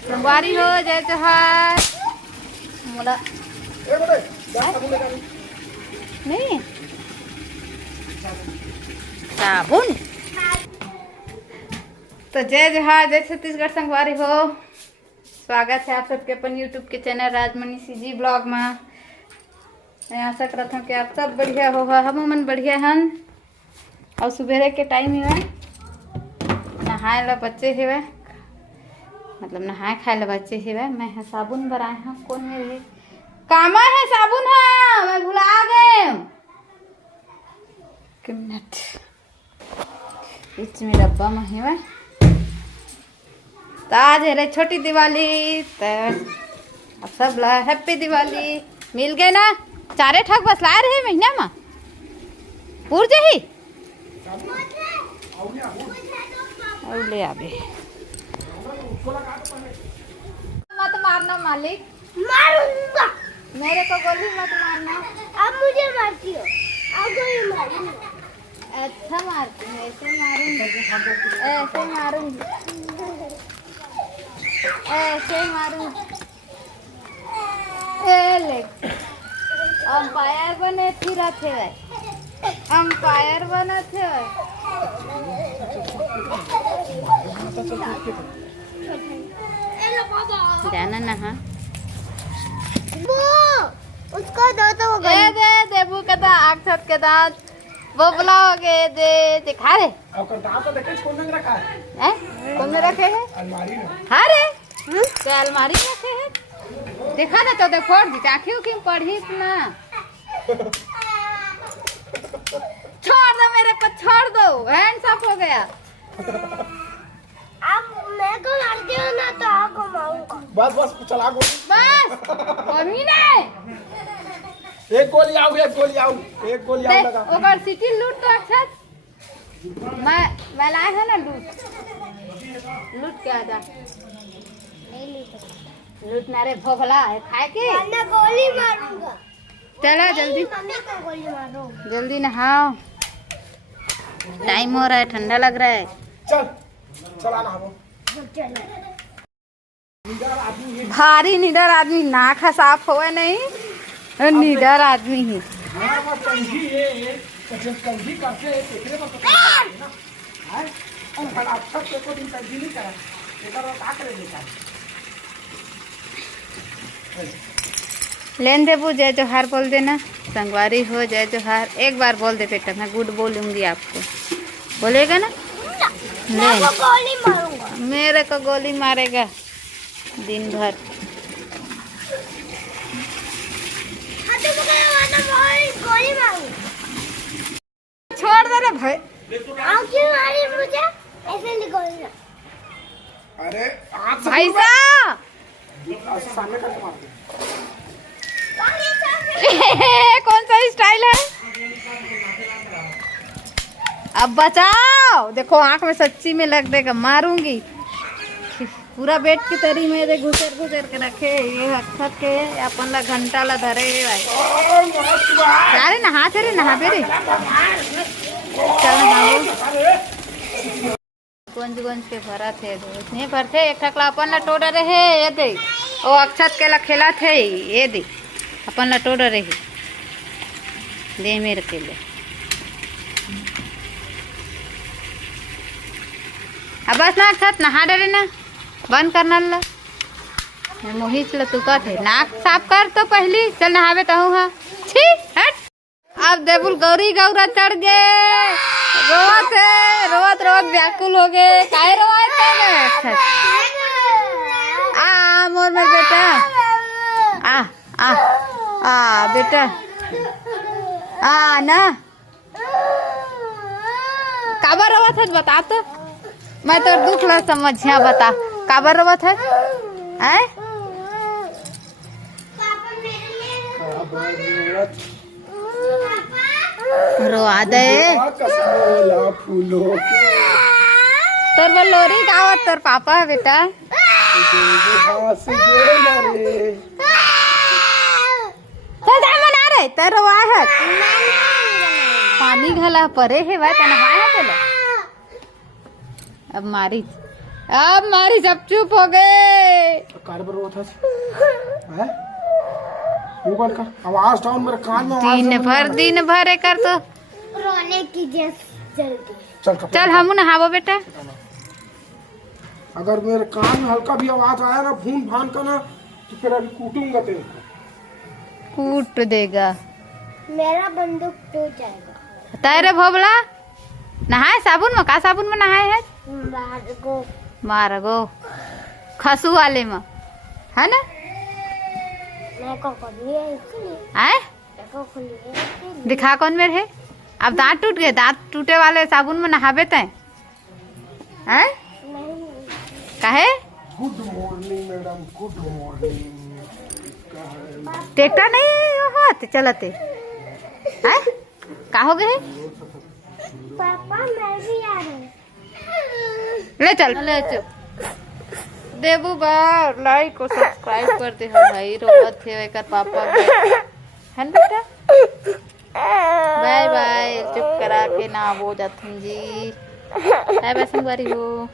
संगवारी हो जय जोहार मोला नहीं साबुन। तो जय जोहार जय छत्तीसगढ़ संगवारी हो। स्वागत है आप सबके अपन यूट्यूब के चैनल राजमणि सीजी ब्लॉग में। मैं आशा करता हूँ कि आप सब बढ़िया होगा, हम मन बढ़िया हन। और सुबह के टाइम ही नहाए ला बच्चे है मतलब नहाए खाए ला बच्चे है। मैं साबुन बनाए हैं कौन मेरे कामा है साबुन है मैं भुला गए मिनट बीच में डब्बा में है। तो आज है रे छोटी दिवाली तो अब सब ला हैप्पी दिवाली मिल गए ना। चारे ठग बस लाए रहे महीना में पूर जही और ले आबे मत मारना मालिक, मारूंगा। मेरे को गोली मत मारना। अब मुझे मारती हो, अब गोली मारूंगी। अच्छा मारती हूँ, ऐसे मारूंगी, ऐसे मारूंगी, ऐसे मारूंगी। ए ले अंपायर बने फिर थे अंपायर बने थे। जाना ना हाँ उसको दो तो दे दे देबू के दा आग छत के दांत वो बुलाओगे दे दिखा रे और दांत तो देखे कौन में रखा है? हैं कौन में रखे हैं? अलमारी में। हाँ रे क्या अलमारी में रखे हैं? दिखा ना तो दे फोड़ दी आँखियों की पढ़ी ना। छोड़ दो मेरे पर छोड़ दो हैंड्स अप हो गया। अब मैं को मारती हूँ ना तो आपको मारूंगा। बस बस चला गोली। बस कमी नहीं एक गोली आओ एक गोली आओ लगा। ओकर सिटी लूट तो अच्छा मैं लाए है ना लूट के आजा लूट ना रे भोगला है खाए के मैं गोली मारूंगा। चला जल्दी मम्मी को गोली मारो। जल्दी नहाओ टाइम हो रहा है ठंडा लग रहा है। चला ना वो भारी निडर आदमी नाक साफ होए नहीं निडर आदमी ही कंघी करके एकरे पर पकड़ ना है और फटाफट से को दिन कंघी नहीं करा एकर और का करे बेटा। लेन देबू जय जोहार बोल देना संगवारी हो जय जोहार एक बार बोल दे बेटा मैं गुड बोलूंगी आपको बोलेगा ना। मैं को गोली मारूंगा। मेरे को गोली मारेगा दिन भर। गोली मारूंगा। छोड़ दे रे भाई आप क्यों मारी मुझे ऐसे नहीं गोली ना। अरे आज भाई साहब सामने करके मार दे। कौन सा स्टाइल है अब बचाओ। देखो आंख में सच्ची में लग देगा मारूंगी पूरा बेड की तरी में दे घुसर के रखे ये अक्सर के अपन ला घंटा ला धरे भाई। अरे नहा रे नहा रे चल नहाओ गुंज के भरा थे नहीं भरते एक ठकला अपन ला टोड़ा रहे ये दे ओ अक्षत के ला खेला थे ये दे अपन ला टोड़ा रहे दे मेरे के लिए। अब बस ना अक्षत नहा डरे ना बंद करना ला मोहित ला तुका थे नाक साफ कर तो पहली चल नहावे तो हाँ छी हट। अब देबुल गौरी गौरा चढ़ गए रोवत व्याकुल हो गए काहे रोवाए थे आ मोर में बेटा आ आ आ बेटा आ ना काबर रोवत है बता तो मैं तो दुख ला समझिया बता काबर रोवत है हैं? रोआ दे तोर बलोरी गावत तोर पापा है बेटा मना रहे तेरो है पानी घला परे है भाई नहाया चलो अब मारी सब चुप हो गए। कार रो था है मोबाइल का आवाज डाउन मेरे कान में आवाज दिन भर कर तो रोने की जल्दी चल हम नहावो बेटा। अगर मेरे कान में हल्का भी आवाज आया ना भून भान का ना तो फिर अभी कूटूंगा तेरे को। कूट देगा मेरा बंदूक टूट जाएगा। तेरे भोबला नहाए साबुन में, का साबुन में नहाए है? मारगो खसू वाले में है ना। मेरे को खुली है इसलिए। आए मेरे को खुली है इसलिए। दिखा कौन मेरे है? अब दांत टूट गए, दांत टूटे वाले साबुन में नहाबे तय हैं? काहे? Good morning madam, good morning. Tractor नहीं हाथ चलते हैं? का हो गए? पापा मैं भी आ रहा हूँ। ले चल ले चल देबू बा लाइक और सब्सक्राइब कर दे भाई। रोवत थे कर पापा है ना बेटा। बाय बाय चुप करा के ना वो जाथुन जी। बाय बाय संगवारी हो।